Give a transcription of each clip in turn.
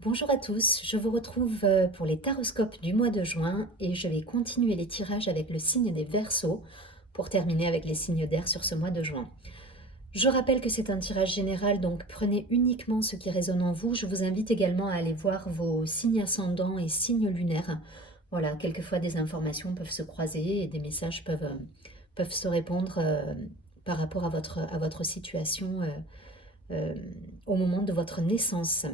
Bonjour à tous, je vous retrouve pour les taroscopes du mois de juin et je vais continuer les tirages avec le signe des Verseaux pour terminer avec les signes d'air sur ce mois de juin. Je rappelle que c'est un tirage général, donc prenez uniquement ce qui résonne en vous. Je vous invite également à aller voir vos signes ascendants et signes lunaires. Voilà, quelquefois des informations peuvent se croiser et des messages peuvent se répondre par rapport à votre situation euh, au moment de votre naissance.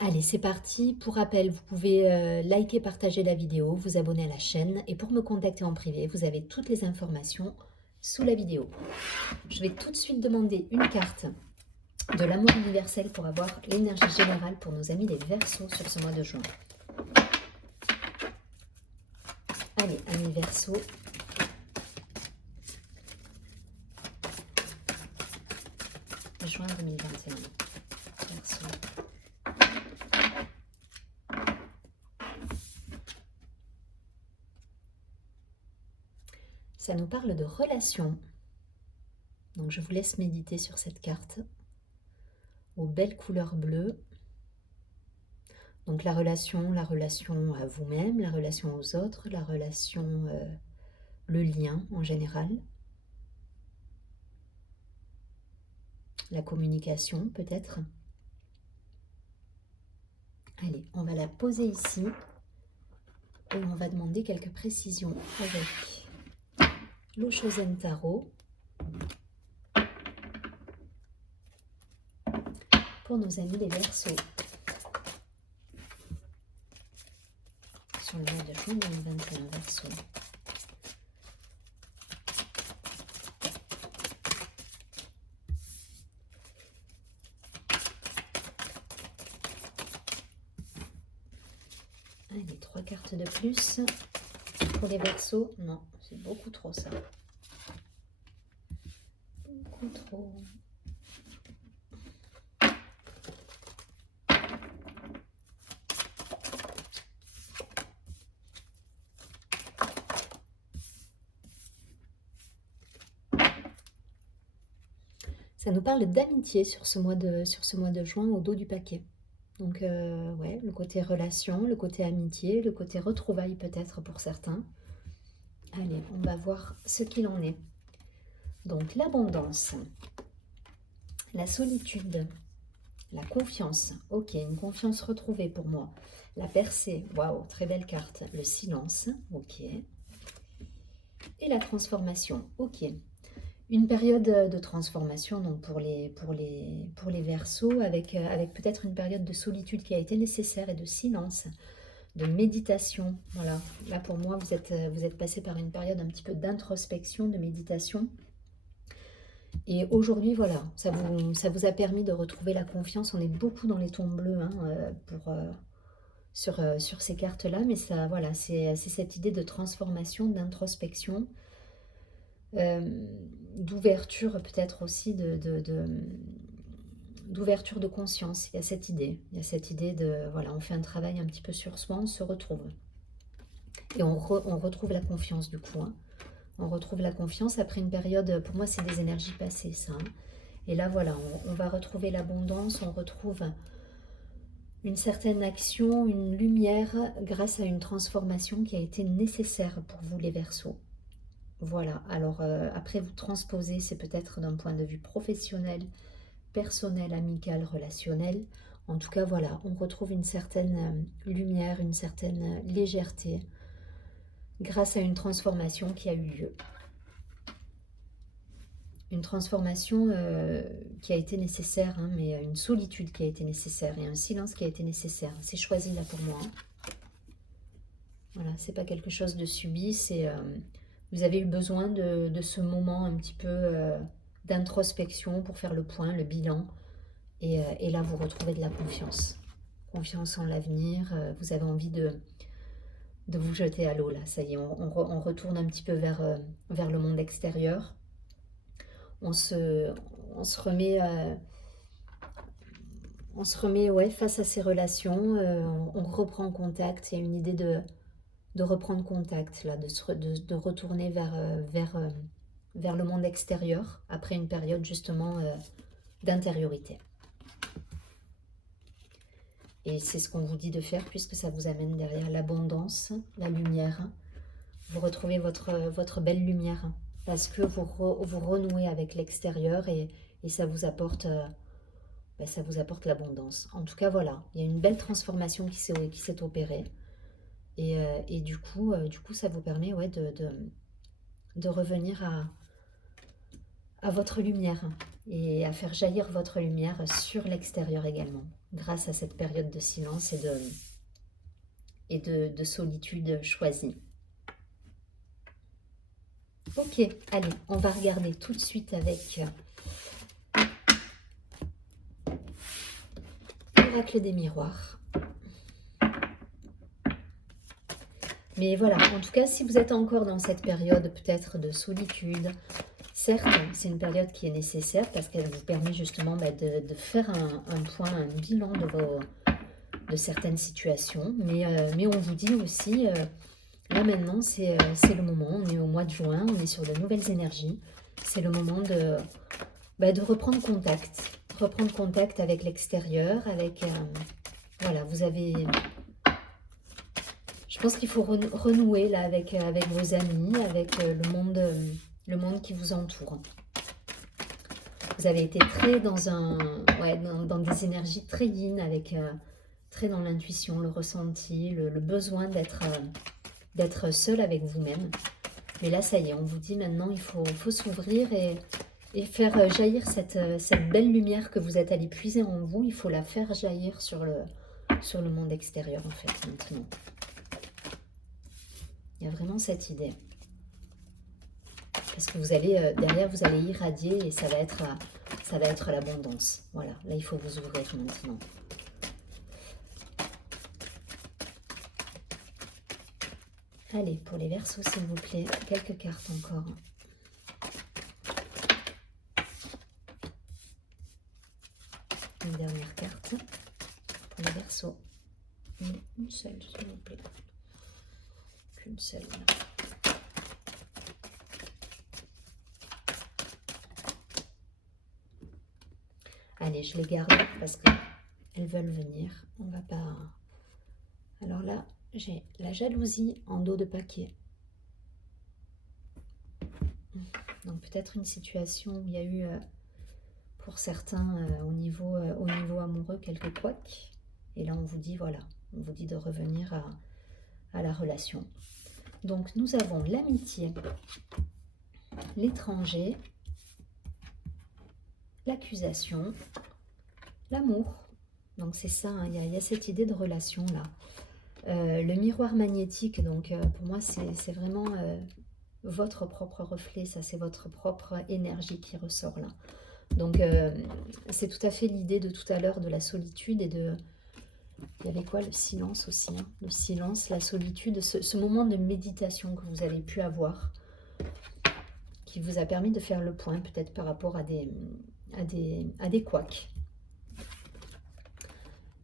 Allez, c'est parti. Pour rappel, vous pouvez liker, partager la vidéo, vous abonner à la chaîne et pour me contacter en privé, vous avez toutes les informations sous la vidéo. Je vais tout de suite demander une carte de l'amour universel pour avoir l'énergie générale pour nos amis les Verseaux sur ce mois de juin. Allez, amis Verseaux. Juin 2021. Verseaux. Ça nous parle de relations. Donc je vous laisse méditer sur cette carte aux belles couleurs bleues. Donc la relation à vous-même, la relation aux autres, la relation, le lien en général, la communication peut-être. Allez, on va la poser ici et on va demander quelques précisions avec l'Oshozen Tarot pour nos amis les Verseaux sur le mois de juin 2021 Verseaux. Allez, 3 cartes de plus pour les Verseaux. Non, c'est beaucoup trop ça. Beaucoup trop. Ça nous parle d'amitié sur ce mois de juin au dos du paquet. Donc ouais, le côté relation, le côté amitié, le côté retrouvailles peut-être pour certains. Allez, on va voir ce qu'il en est. Donc l'abondance, la solitude, la confiance. Ok, une confiance retrouvée pour moi. La percée, waouh, très belle carte. Le silence, ok. Et la transformation, ok. Une période de transformation donc pour les Verseaux avec peut-être une période de solitude qui a été nécessaire et de silence, de méditation. Voilà, là pour moi vous êtes passé par une période un petit peu d'introspection, de méditation. Et aujourd'hui voilà, ça vous a permis de retrouver la confiance. On est beaucoup dans les tons bleus hein, sur ces cartes-là, mais ça voilà, c'est cette idée de transformation, d'introspection. D'ouverture peut-être aussi d'ouverture de conscience. Il y a cette idée de voilà, on fait un travail un petit peu sur soi, on se retrouve et on retrouve la confiance du coup hein. On retrouve la confiance après une période, pour moi c'est des énergies passées ça hein. Et là voilà, on va retrouver l'abondance, on retrouve une certaine action, une lumière grâce à une transformation qui a été nécessaire pour vous les Verseaux. Voilà, alors après vous transposez, c'est peut-être d'un point de vue professionnel, personnel, amical, relationnel. En tout cas, voilà, on retrouve une certaine lumière, une certaine légèreté grâce à une transformation qui a eu lieu. Une transformation qui a été nécessaire, hein, mais une solitude qui a été nécessaire et un silence qui a été nécessaire. C'est choisi là pour moi. Hein. Voilà, c'est pas quelque chose de subi, c'est... vous avez eu besoin de ce moment un petit peu d'introspection pour faire le point, le bilan. Et là, vous retrouvez de la confiance. Confiance en l'avenir. Vous avez envie de vous jeter à l'eau, là. Ça y est, on retourne un petit peu vers le monde extérieur. On se remet... on se remet ouais, face à ces relations. On reprend contact. Il y a une idée de reprendre contact, là, de retourner vers le monde extérieur après une période justement d'intériorité. Et c'est ce qu'on vous dit de faire puisque ça vous amène derrière l'abondance, la lumière. Vous retrouvez votre belle lumière parce que vous renouez avec l'extérieur et ça vous apporte, ça vous apporte l'abondance. En tout cas, voilà, il y a une belle transformation qui s'est opérée. Et du coup, ça vous permet ouais, de revenir à votre lumière et à faire jaillir votre lumière sur l'extérieur également, grâce à cette période de silence et de solitude choisie. Ok, allez, on va regarder tout de suite avec l'oracle des miroirs. Mais voilà, en tout cas, si vous êtes encore dans cette période peut-être de solitude, certes, c'est une période qui est nécessaire parce qu'elle vous permet justement de faire un point, un bilan de certaines situations. Mais on vous dit aussi, là maintenant, c'est le moment, on est au mois de juin, on est sur de nouvelles énergies. C'est le moment de reprendre contact avec l'extérieur, avec... voilà, vous avez... Je pense qu'il faut renouer là avec vos amis, avec le monde qui vous entoure. Vous avez été très dans dans des énergies très yin, avec très dans l'intuition, le ressenti, le besoin d'être seul avec vous-même. Mais là, ça y est, on vous dit maintenant, il faut s'ouvrir et faire jaillir cette belle lumière que vous êtes allé puiser en vous. Il faut la faire jaillir sur le monde extérieur, en fait, maintenant. Il y a vraiment cette idée. Parce que vous allez, derrière, vous allez irradier et ça va être l'abondance. Voilà, là, il faut vous ouvrir maintenant. Allez, pour les Verseaux, s'il vous plaît, quelques cartes encore. Une dernière carte pour les Verseaux. Une seule, s'il vous plaît. Qu'une seule. Allez, je les garde parce qu'elles veulent venir. On va pas... Alors là, j'ai la jalousie en dos de paquet. Donc peut-être une situation où il y a eu, pour certains, au niveau amoureux, quelques couacs. Et là, on vous dit, voilà, on vous dit de revenir à la relation. Donc nous avons l'amitié, l'étranger, l'accusation, l'amour. Donc c'est ça, hein, il y a cette idée de relation là. Le miroir magnétique, donc pour moi c'est vraiment votre propre reflet, ça c'est votre propre énergie qui ressort là. Donc c'est tout à fait l'idée de tout à l'heure de la solitude et de... Il y avait quoi? Le silence aussi, hein. Le silence, la solitude, ce moment de méditation que vous avez pu avoir, qui vous a permis de faire le point peut-être par rapport à des couacs.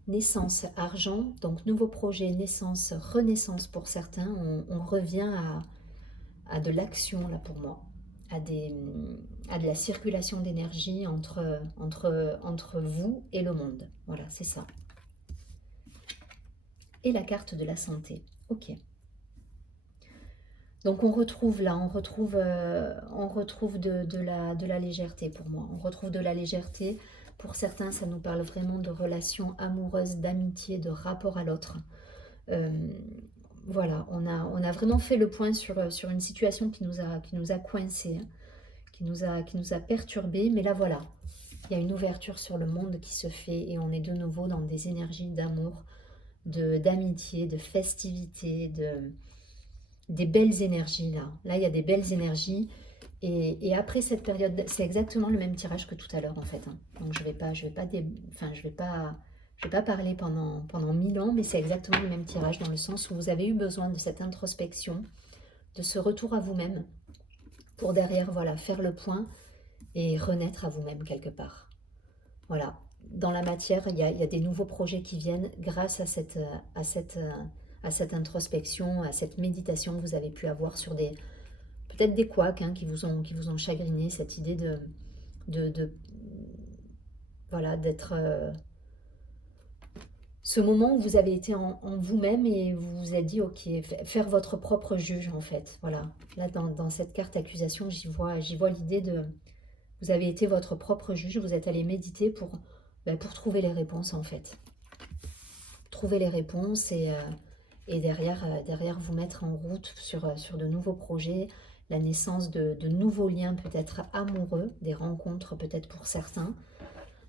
Naissance, argent, donc nouveau projet, naissance, renaissance pour certains. On revient à de l'action là pour moi, à de la circulation d'énergie entre vous et le monde. Voilà, c'est ça. Et la carte de la santé. Ok. Donc on retrouve là, on retrouve de la légèreté pour moi. On retrouve de la légèreté. Pour certains, ça nous parle vraiment de relations amoureuses, d'amitié, de rapport à l'autre. Voilà, on a vraiment fait le point sur une situation qui nous a coincés, hein, qui nous a perturbés. Mais là, voilà, il y a une ouverture sur le monde qui se fait et on est de nouveau dans des énergies d'amour, d'amitié, de festivité, des belles énergies là. Là, il y a des belles énergies. Et après cette période, c'est exactement le même tirage que tout à l'heure en fait, hein. Donc je vais pas parler pendant 1000 ans, mais c'est exactement le même tirage dans le sens où vous avez eu besoin de cette introspection, de ce retour à vous-même, pour derrière, voilà, faire le point et renaître à vous-même quelque part. Voilà, dans la matière, il y a des nouveaux projets qui viennent grâce à cette introspection, à cette méditation que vous avez pu avoir sur peut-être des couacs, hein, qui vous ont chagriné, cette idée voilà, d'être ce moment où vous avez été en vous-même et vous vous êtes dit, ok, faire votre propre juge en fait. Voilà, là dans cette carte accusation, j'y vois l'idée de, vous avez été votre propre juge, vous êtes allé méditer pour trouver les réponses en fait. Trouver les réponses et derrière vous mettre en route sur de nouveaux projets, la naissance de nouveaux liens peut-être amoureux, des rencontres peut-être pour certains,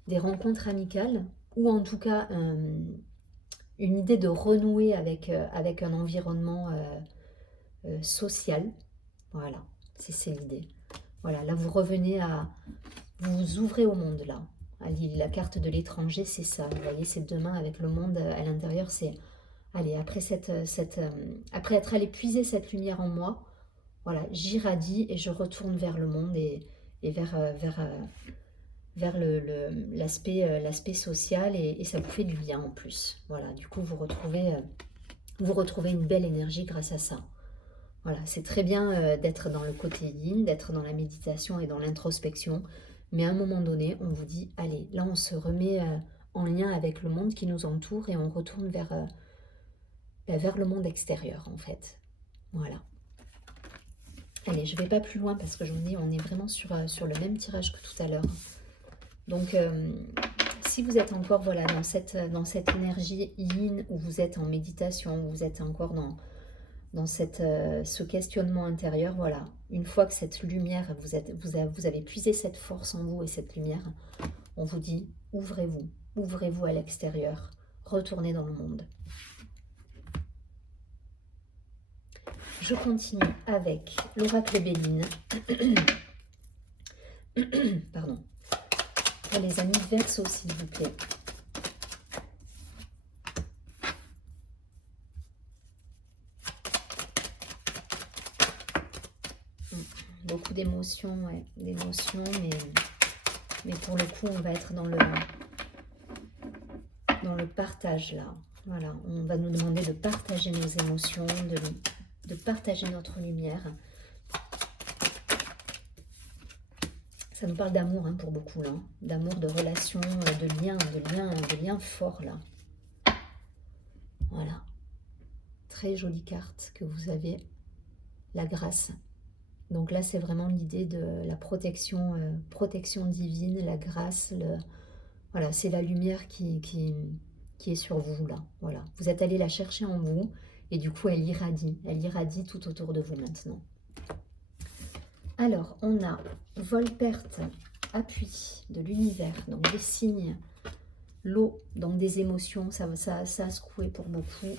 des rencontres amicales, ou en tout cas une idée de renouer avec un environnement social. Voilà, c'est l'idée. Voilà, là vous revenez vous vous ouvrez au monde là. La carte de l'étranger, c'est ça. Vous voyez, ces deux mains avec le monde à l'intérieur, c'est... Allez, après être allé puiser cette lumière en moi, voilà, j'irradie et je retourne vers le monde et vers l'aspect social et ça vous fait du bien en plus. Voilà, du coup, vous retrouvez une belle énergie grâce à ça. Voilà, c'est très bien d'être dans le côté yin, d'être dans la méditation et dans l'introspection, mais à un moment donné, on vous dit, allez, là, on se remet en lien avec le monde qui nous entoure et on retourne vers le monde extérieur, en fait. Voilà. Allez, je ne vais pas plus loin parce que je vous dis, on est vraiment sur le même tirage que tout à l'heure. Donc, si vous êtes encore voilà, dans cette énergie yin où vous êtes en méditation, où vous êtes encore dans ce questionnement intérieur, voilà, une fois que cette lumière, vous avez puisé cette force en vous et cette lumière, on vous dit, ouvrez-vous à l'extérieur, retournez dans le monde. Je continue avec l'oracle Béline. Pardon. Pour les amis Verseau, s'il vous plaît. Beaucoup d'émotions, ouais, d'émotions, mais pour le coup, on va être dans le partage là. Voilà, on va nous demander de partager nos émotions, de partager notre lumière. Ça nous parle d'amour pour beaucoup là, d'amour, de relations, de liens forts là. Voilà, très jolie carte que vous avez, la grâce. Donc là, c'est vraiment l'idée de la protection divine, la grâce. Voilà, c'est la lumière qui est sur vous là. Voilà, vous êtes allé la chercher en vous et du coup, elle irradie tout autour de vous maintenant. Alors, on a vol-perte, appui de l'univers, donc des signes, l'eau, donc des émotions, ça a secoué pour beaucoup,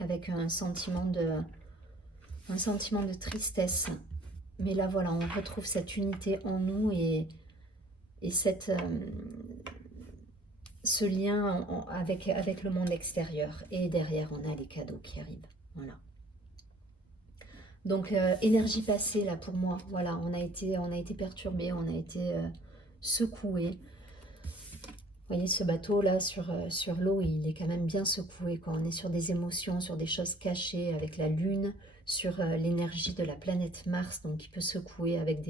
avec un sentiment de tristesse. Mais là, voilà, on retrouve cette unité en nous et ce lien avec le monde extérieur. Et derrière, on a les cadeaux qui arrivent. Voilà. Donc, énergie passée, là, pour moi. Voilà, on a été perturbé, on a été secoué. Vous voyez, ce bateau-là, sur l'eau, il est quand même bien secoué, quoi. On est sur des émotions, sur des choses cachées, avec la Lune, sur l'énergie de la planète Mars, donc qui peut secouer avec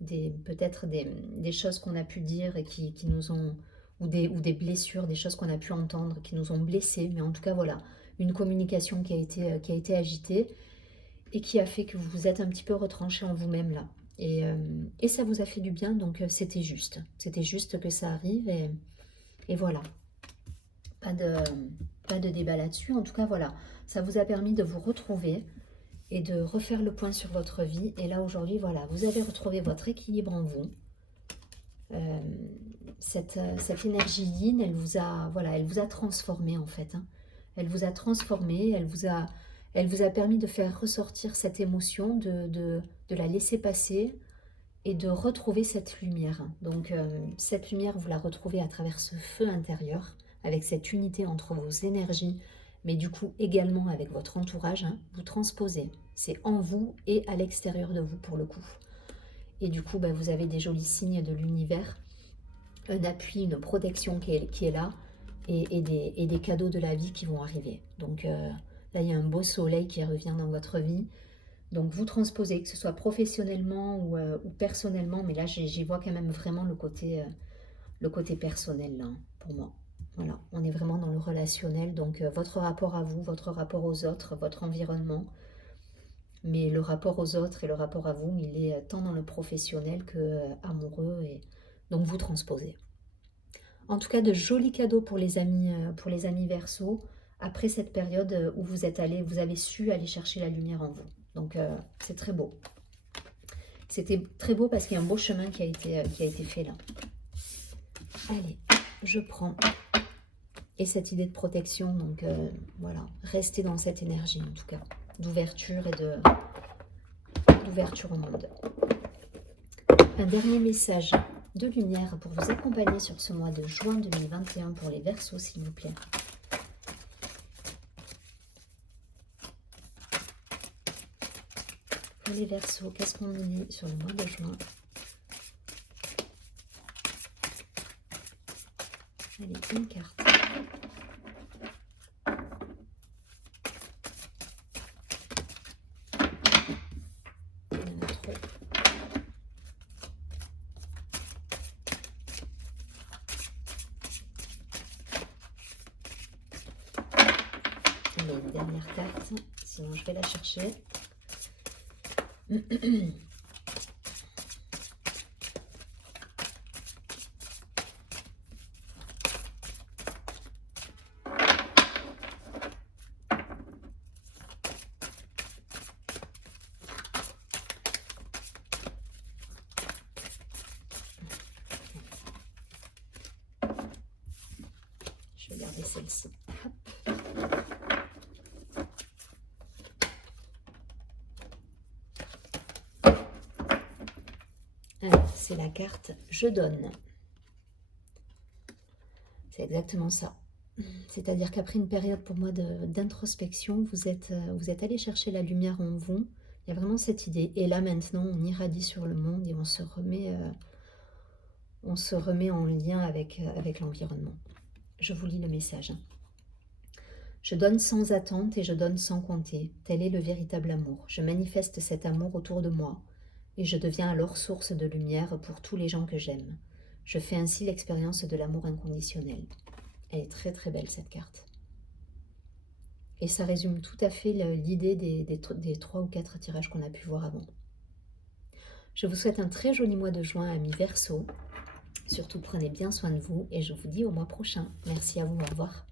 peut-être des choses qu'on a pu dire et qui nous ont... Ou des blessures, des choses qu'on a pu entendre, qui nous ont blessés. Mais en tout cas, voilà, une communication qui a été agitée et qui a fait que vous vous êtes un petit peu retranché en vous-même là. Et ça vous a fait du bien, donc c'était juste. C'était juste que ça arrive et voilà. Pas de débat là-dessus. En tout cas, voilà, ça vous a permis de vous retrouver et de refaire le point sur votre vie. Et là, aujourd'hui, voilà, vous avez retrouvé votre équilibre en vous. Cette énergie yin, elle vous a transformé en fait. Elle vous a transformé, elle vous a permis de faire ressortir cette émotion, de la laisser passer et de retrouver cette lumière. Donc cette lumière, vous la retrouvez à travers ce feu intérieur, avec cette unité entre vos énergies, mais du coup également avec votre entourage. Vous transposez, c'est en vous et à l'extérieur de vous pour le coup. Et du coup, vous avez des jolis signes de l'univers, un appui, une protection qui est là, et des cadeaux de la vie qui vont arriver. Donc là, il y a un beau soleil qui revient dans votre vie. Donc vous transposez, que ce soit professionnellement ou personnellement, mais là, j'y vois quand même vraiment le côté personnel, là, pour moi. Voilà, on est vraiment dans le relationnel, donc votre rapport à vous, votre rapport aux autres, votre environnement. Mais le rapport aux autres et le rapport à vous, il est tant dans le professionnel que amoureux, et donc vous transposez. En tout cas, de jolis cadeaux pour les amis Verseau, après cette période où vous êtes allé, vous avez su aller chercher la lumière en vous. Donc c'est très beau. C'était très beau parce qu'il y a un beau chemin qui a été fait là. Allez, je prends. Et cette idée de protection, donc voilà, restez dans cette énergie en tout cas, d'ouverture et d'ouverture au monde. Un dernier message de lumière pour vous accompagner sur ce mois de juin 2021 pour les Verseaux, s'il vous plaît. Pour les Verseaux, qu'est-ce qu'on nous dit sur le mois de juin? Allez, une carte. Il y en a trop. Allez, une dernière carte, sinon je vais la chercher. Je vais garder celle-ci. Alors, c'est la carte « Je donne ». C'est exactement ça. C'est-à-dire qu'après une période pour moi d'introspection, vous êtes allé chercher la lumière en vous. Il y a vraiment cette idée. Et là maintenant, on irradie sur le monde et on se remet en lien avec l'environnement. Je vous lis le message. Je donne sans attente et je donne sans compter. Tel est le véritable amour. Je manifeste cet amour autour de moi et je deviens alors source de lumière pour tous les gens que j'aime. Je fais ainsi l'expérience de l'amour inconditionnel. Elle est très très belle cette carte. Et ça résume tout à fait l'idée des 3 ou 4 tirages qu'on a pu voir avant. Je vous souhaite un très joli mois de juin, amis Verseaux. Surtout prenez bien soin de vous et je vous dis au mois prochain. Merci à vous, au revoir.